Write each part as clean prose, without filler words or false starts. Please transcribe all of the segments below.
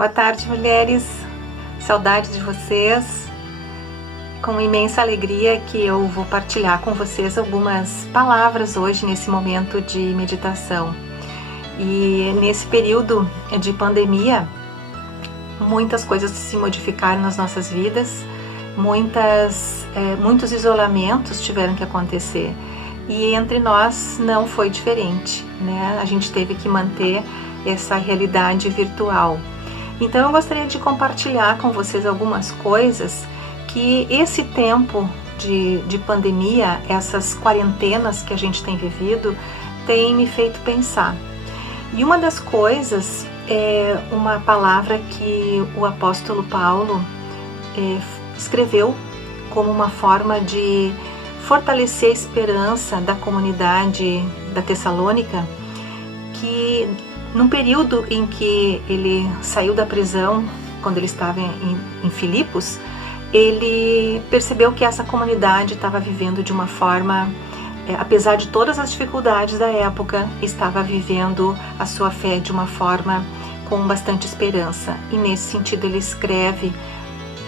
Boa tarde, mulheres. Saudade de vocês. Com imensa alegria que eu vou partilhar com vocês algumas palavras hoje nesse momento de meditação. E nesse período de pandemia, muitas coisas se modificaram nas nossas vidas, muitos isolamentos tiveram que acontecer. E entre nós não foi diferente, né? A gente teve que manter essa realidade virtual. Então eu gostaria de compartilhar com vocês algumas coisas que esse tempo de pandemia, essas quarentenas que a gente tem vivido, tem me feito pensar. E uma das coisas é uma palavra que o apóstolo Paulo escreveu como uma forma de fortalecer a esperança da comunidade da Tessalônica, que num período em que ele saiu da prisão, quando ele estava em Filipos, ele percebeu que essa comunidade estava vivendo de uma forma, apesar de todas as dificuldades da época, estava vivendo a sua fé de uma forma com bastante esperança. E nesse sentido ele escreve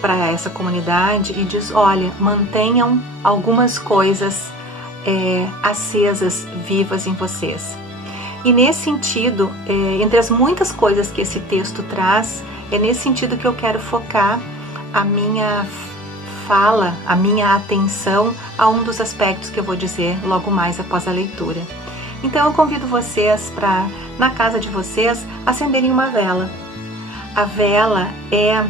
para essa comunidade e diz: olha, mantenham algumas coisas acesas, vivas em vocês. E nesse sentido, entre as muitas coisas que esse texto traz, é nesse sentido que eu quero focar a minha fala, a minha atenção a um dos aspectos que eu vou dizer logo mais após a leitura. Então eu convido vocês para, na casa de vocês, acenderem uma vela. A vela é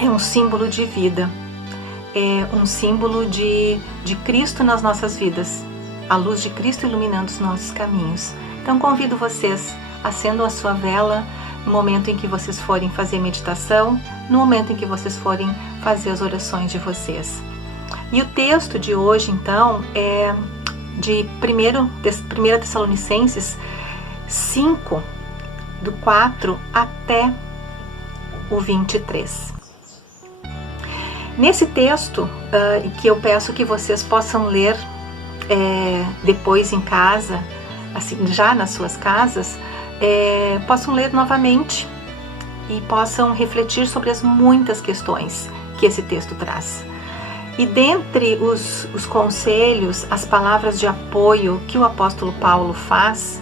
um símbolo de vida, é um símbolo de Cristo nas nossas vidas, a luz de Cristo iluminando os nossos caminhos. Então convido vocês, acendam a sua vela no momento em que vocês forem fazer meditação, no momento em que vocês forem fazer as orações de vocês. E o texto de hoje, então, é de 1 Tessalonicenses 5, do 4 até o 23. Nesse texto, que eu peço que vocês possam ler depois em casa, assim, já nas suas casas, possam ler novamente e possam refletir sobre as muitas questões que esse texto traz. E dentre os conselhos, as palavras de apoio que o apóstolo Paulo faz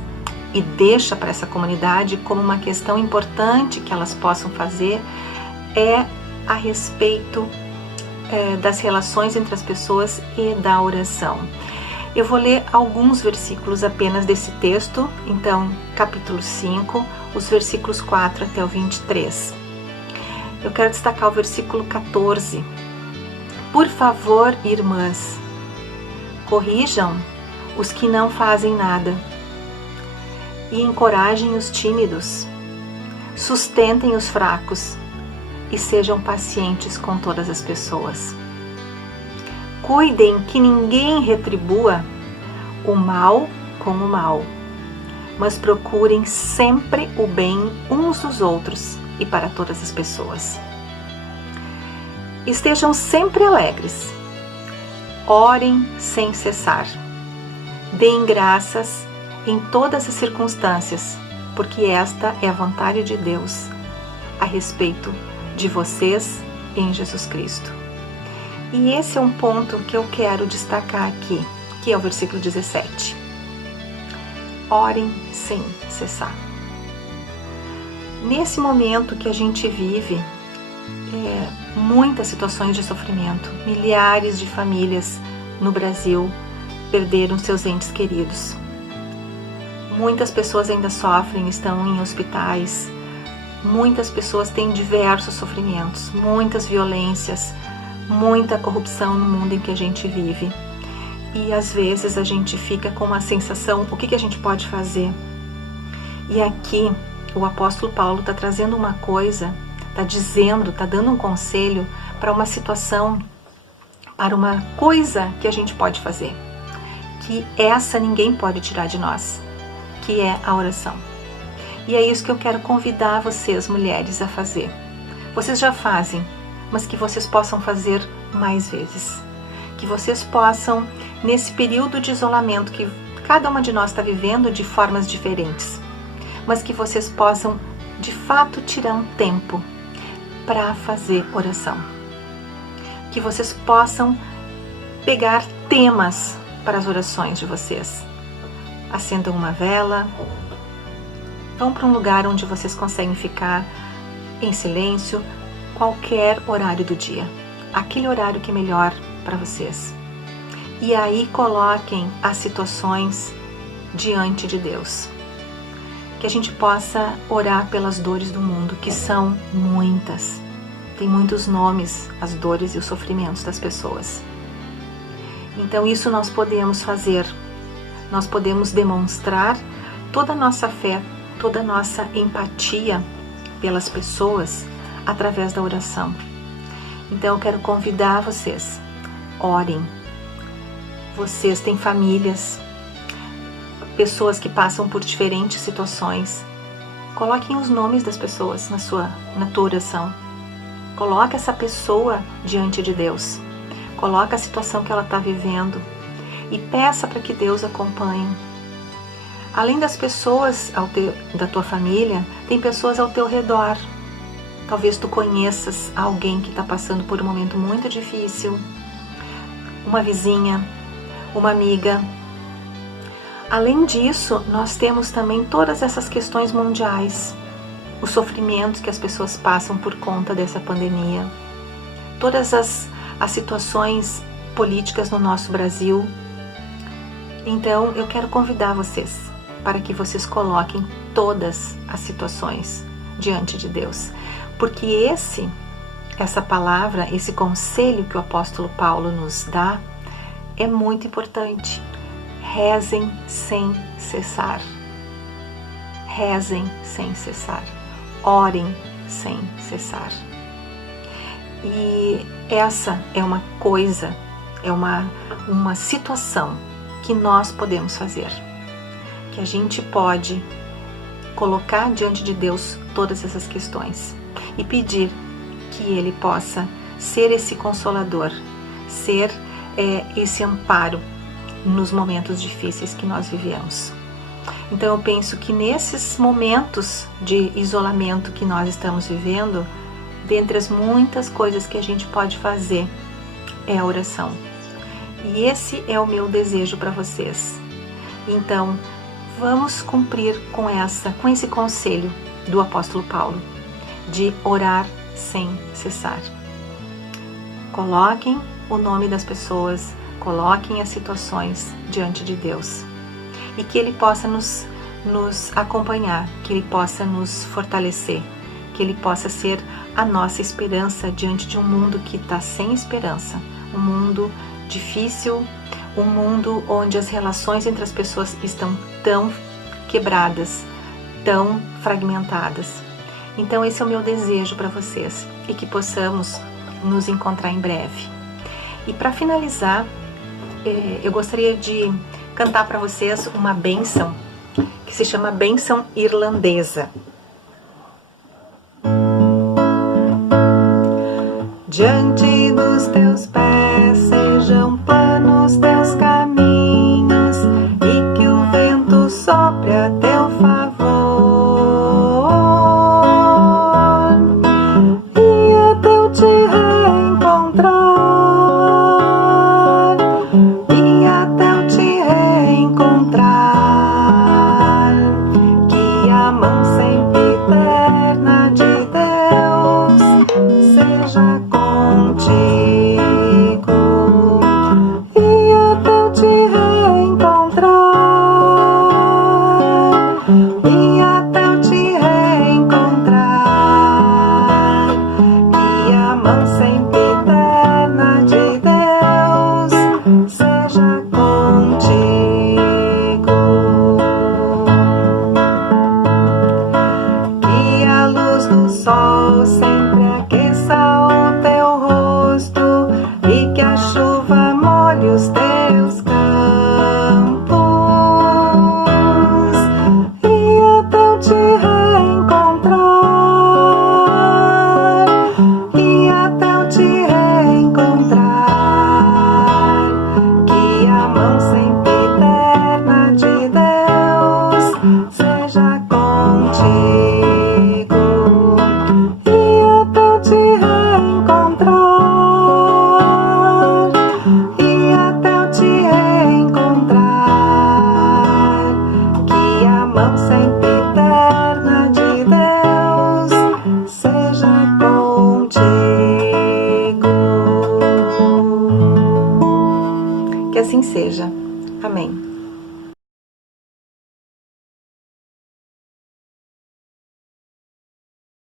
e deixa para essa comunidade como uma questão importante que elas possam fazer é a respeito das relações entre as pessoas e da oração. Eu vou ler alguns versículos apenas desse texto, então capítulo 5, os versículos 4 até o 23. Eu quero destacar o versículo 14. Por favor, irmãs, corrijam os que não fazem nada e encorajem os tímidos, sustentem os fracos e sejam pacientes com todas as pessoas. Cuidem que ninguém retribua o mal com o mal, mas procurem sempre o bem uns dos outros e para todas as pessoas. Estejam sempre alegres, orem sem cessar, deem graças em todas as circunstâncias, porque esta é a vontade de Deus a respeito de vocês em Jesus Cristo. E esse é um ponto que eu quero destacar aqui, que é o versículo 17. Orem sem cessar. Nesse momento que a gente vive, muitas situações de sofrimento, milhares de famílias no Brasil perderam seus entes queridos. Muitas pessoas ainda sofrem, estão em hospitais, muitas pessoas têm diversos sofrimentos, muitas violências, muita corrupção no mundo em que a gente vive. E às vezes a gente fica com uma sensação, o que a gente pode fazer? E aqui o apóstolo Paulo está trazendo uma coisa, está dando um conselho para uma situação, para uma coisa que a gente pode fazer, que essa ninguém pode tirar de nós, que é a oração. E é isso que eu quero convidar vocês, mulheres, a fazer. Vocês já fazem, mas que vocês possam fazer mais vezes. Que vocês possam, nesse período de isolamento que cada uma de nós está vivendo de formas diferentes, mas que vocês possam de fato tirar um tempo para fazer oração. Que vocês possam pegar temas para as orações de vocês. Acendam uma vela, vão para um lugar onde vocês conseguem ficar em silêncio, qualquer horário do dia, aquele horário que é melhor para vocês. E aí coloquem as situações diante de Deus. Que a gente possa orar pelas dores do mundo, que são muitas. Tem muitos nomes, as dores e os sofrimentos das pessoas. Então isso nós podemos fazer. Nós podemos demonstrar toda a nossa fé, toda a nossa empatia pelas pessoas através da oração. Então eu quero convidar vocês, orem. Vocês têm famílias, pessoas que passam por diferentes situações. Coloquem os nomes das pessoas na tua oração. Coloque essa pessoa diante de Deus. Coloque a situação que ela está vivendo e peça para que Deus acompanhe. Além das pessoas da tua família, tem pessoas ao teu redor. Talvez tu conheças alguém que está passando por um momento muito difícil, uma vizinha, uma amiga. Além disso, nós temos também todas essas questões mundiais, os sofrimentos que as pessoas passam por conta dessa pandemia, todas as situações políticas no nosso Brasil. Então, eu quero convidar vocês para que vocês coloquem todas as situações diante de Deus, porque essa palavra, esse conselho que o apóstolo Paulo nos dá é muito importante. Rezem sem cessar. Rezem sem cessar. Orem sem cessar. E essa é uma coisa, é uma situação que nós podemos fazer. Que a gente pode colocar diante de Deus todas essas questões e pedir que Ele possa ser esse consolador, ser esse amparo nos momentos difíceis que nós vivemos. Então eu penso que nesses momentos de isolamento que nós estamos vivendo, dentre as muitas coisas que a gente pode fazer, é a oração. E esse é o meu desejo para vocês. Então, vamos cumprir com esse conselho do apóstolo Paulo, de orar sem cessar. Coloquem o nome das pessoas, coloquem as situações diante de Deus e que Ele possa nos acompanhar, que Ele possa nos fortalecer, que Ele possa ser a nossa esperança diante de um mundo que está sem esperança, um mundo difícil, um mundo onde as relações entre as pessoas estão tão quebradas, tão fragmentadas. Então esse é o meu desejo para vocês e que possamos nos encontrar em breve. E para finalizar, eu gostaria de cantar para vocês uma bênção que se chama Bênção Irlandesa. Diante dos teus pés sejam planos teus caminhos e que o vento sopre a teu favor e até eu te reencontrar e até eu te reencontrar, que a mão sempre eterna de Deus seja contigo e até eu te reencontrar e até eu te reencontrar, que a mão sempre eterna de Deus seja contigo. seja.